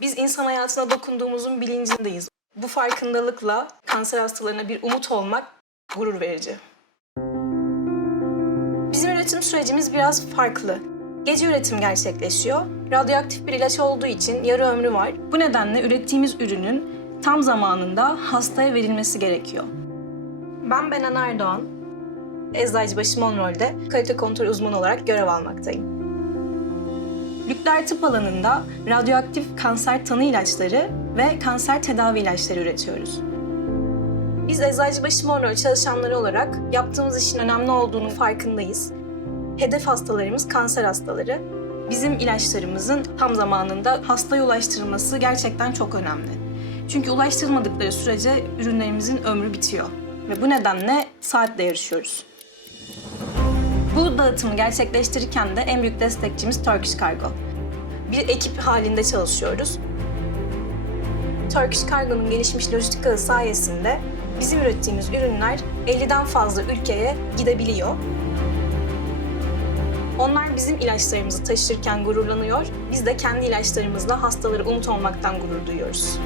Biz insan hayatına dokunduğumuzun bilincindeyiz. Bu farkındalıkla kanser hastalarına bir umut olmak gurur verici. Bizim üretim sürecimiz biraz farklı. Gece üretim gerçekleşiyor. Radyoaktif bir ilaç olduğu için yarı ömrü var. Bu nedenle ürettiğimiz ürünün tam zamanında hastaya verilmesi gerekiyor. Ben Benan Erdoğan. Eczacıbaşı Monroe'de kalite kontrol uzmanı olarak görev almaktayım. Nükleer tıp alanında radyoaktif kanser tanı ilaçları ve kanser tedavi ilaçları üretiyoruz. Biz Eczacıbaşı Monroe çalışanları olarak yaptığımız işin önemli olduğunu farkındayız. Hedef hastalarımız kanser hastaları. Bizim ilaçlarımızın tam zamanında hastaya ulaştırılması gerçekten çok önemli. Çünkü ulaştırmadıkları sürece ürünlerimizin ömrü bitiyor. Ve bu nedenle saatle yarışıyoruz. Dağıtımı gerçekleştirirken de en büyük destekçimiz Turkish Cargo. Bir ekip halinde çalışıyoruz. Turkish Cargo'nun gelişmiş lojistik sayesinde bizim ürettiğimiz ürünler 50'den fazla ülkeye gidebiliyor. Onlar bizim ilaçlarımızı taşırken gururlanıyor, biz de kendi ilaçlarımızla hastalara umut olmaktan gurur duyuyoruz.